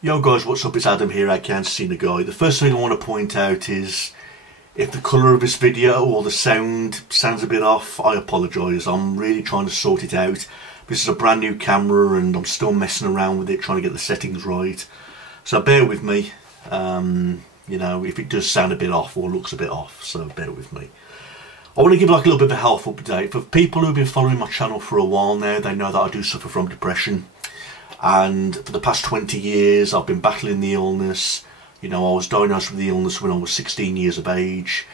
Yo guys, what's up? It's Adam here, I Can't See the Guy. The first thing I want to point out is if the colour of this video or the sound sounds a bit off, I apologise. I'm really trying to sort it out. This is a brand new camera and I'm still messing around with it, trying to get the settings right. So bear with me, you know, if it does sound a bit off or looks a bit off, so bear with me. I want to give like a little bit of a health update. For people who've been following my channel for a while now, they know that I do suffer from depression. And for the past 20 years I've been battling the illness. You know, I was diagnosed with the illness when I was 16 years of age,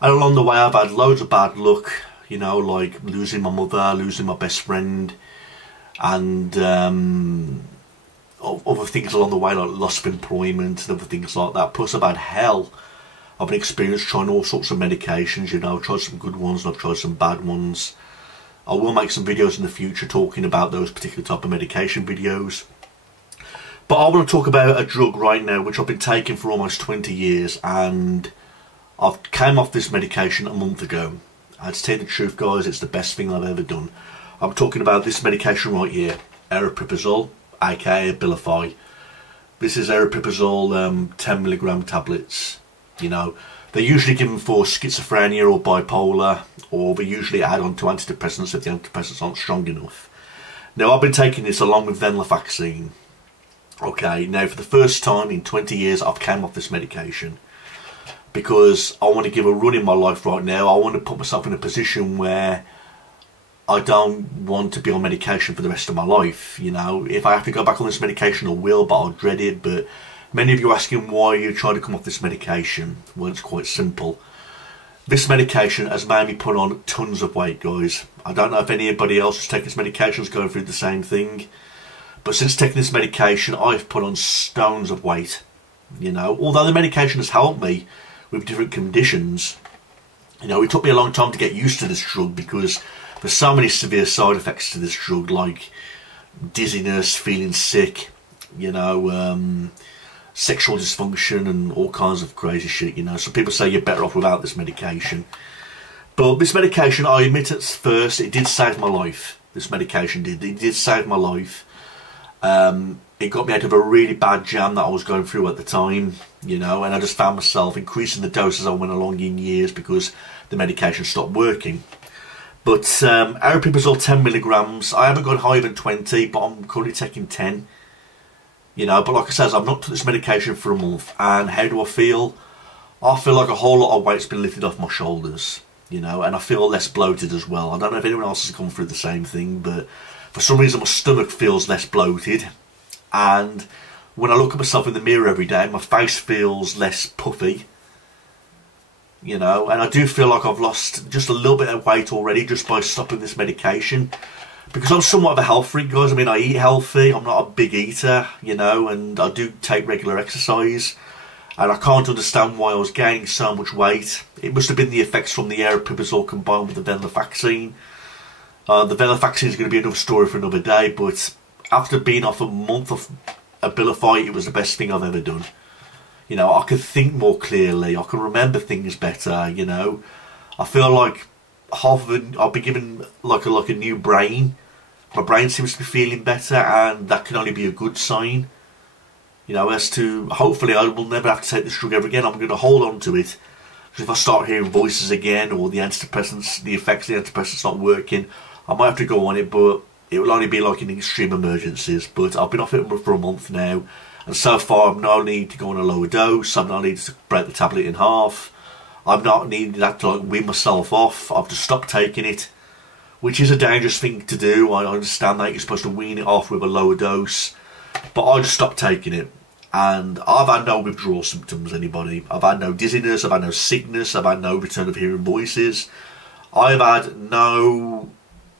and along the way I've had loads of bad luck, you know, like losing my mother, losing my best friend, and other things along the way, like loss of employment and other things like that. Plus I've had hell. I've been experienced trying all sorts of medications, you know. I've tried some good ones and I've tried some bad ones. I will make some videos in the future talking about those particular type of medication videos. But I want to talk about a drug right now which I've been taking for almost 20 years, and I've came off this medication a month ago. And to tell you the truth guys, it's the best thing I've ever done. I'm talking about this medication right here, aripiprazole, aka Abilify. This is aripiprazole 10mg tablets. You know, they're usually given for schizophrenia or bipolar, or they usually add on to antidepressants if the antidepressants aren't strong enough. Now I've been taking this along with venlafaxine. Okay, now for the first time in 20 years I've came off this medication because I want to give a run in my life right now. I want to put myself in a position where I don't want to be on medication for the rest of my life. You know, if I have to go back on this medication I will, but I'll dread it. But many of you are asking why you're trying to come off this medication. Well, it's quite simple. This medication has made me put on tons of weight, guys. I don't know if anybody else who's taking this medication is going through the same thing. But since taking this medication, I've put on stones of weight. You know, although the medication has helped me with different conditions, you know, it took me a long time to get used to this drug because there's so many severe side effects to this drug, like dizziness, feeling sick, you know, sexual dysfunction and all kinds of crazy shit, you know. So people say you're better off without this medication. But this medication, I admit at first, it did save my life. This medication did. It did save my life. It got me out of a really bad jam that I was going through at the time, you know, and I just found myself increasing the dose as I went along in years because the medication stopped working. But aripiprazole 10mg, I haven't gone higher than 20, but I'm currently taking 10. You know, but like I said, I've not took this medication for a month, and how do I feel? I feel like a whole lot of weight's been lifted off my shoulders, you know, and I feel less bloated as well. I don't know if anyone else has gone through the same thing, but for some reason my stomach feels less bloated, and when I look at myself in the mirror every day, my face feels less puffy, you know, and I do feel like I've lost just a little bit of weight already just by stopping this medication. Because I'm somewhat of a health freak, guys. I mean, I eat healthy, I'm not a big eater, you know, and I do take regular exercise. And I can't understand why I was gaining so much weight. It must have been the effects from the aripiprazole combined with the venlafaxine. The venlafaxine is going to be another story for another day, but after being off a month of Abilify, it was the best thing I've ever done. You know, I could think more clearly, I can remember things better, you know. I feel like half of it, I'll be given like a new brain. My brain seems to be feeling better, and that can only be a good sign. You know, as to, hopefully I will never have to take this drug ever again. I'm going to hold on to it. Because if I start hearing voices again, or the antidepressants, the effects of the antidepressants not working, I might have to go on it, but it will only be like in extreme emergencies. But I've been off it for a month now, and so far I've no need to go on a lower dose. I've no need to break the tablet in half. I've not needed that to like wean myself off. I've just stopped taking it, which is a dangerous thing to do. I understand that you're supposed to wean it off with a lower dose, but I just stopped taking it, and I've had no withdrawal symptoms. Anybody? I've had no dizziness, I've had no sickness, I've had no return of hearing voices. I've had no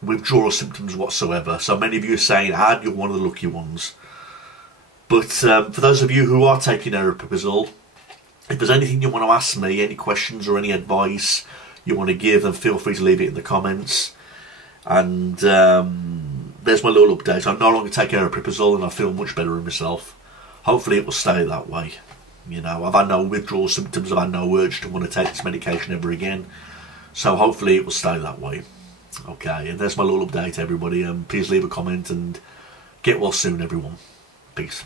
withdrawal symptoms whatsoever. So many of you are saying, "Ad, you're one of the lucky ones." But for those of you who are taking aripiprazole, if there's anything you want to ask me, any questions or any advice you want to give, then feel free to leave it in the comments. And there's my little update. I no longer take aripiprazole and I feel much better in myself. Hopefully it will stay that way. You know, I've had no withdrawal symptoms, I've had no urge to want to take this medication ever again. So hopefully it will stay that way. Okay, and there's my little update, everybody. Please leave a comment and get well soon, everyone. Peace.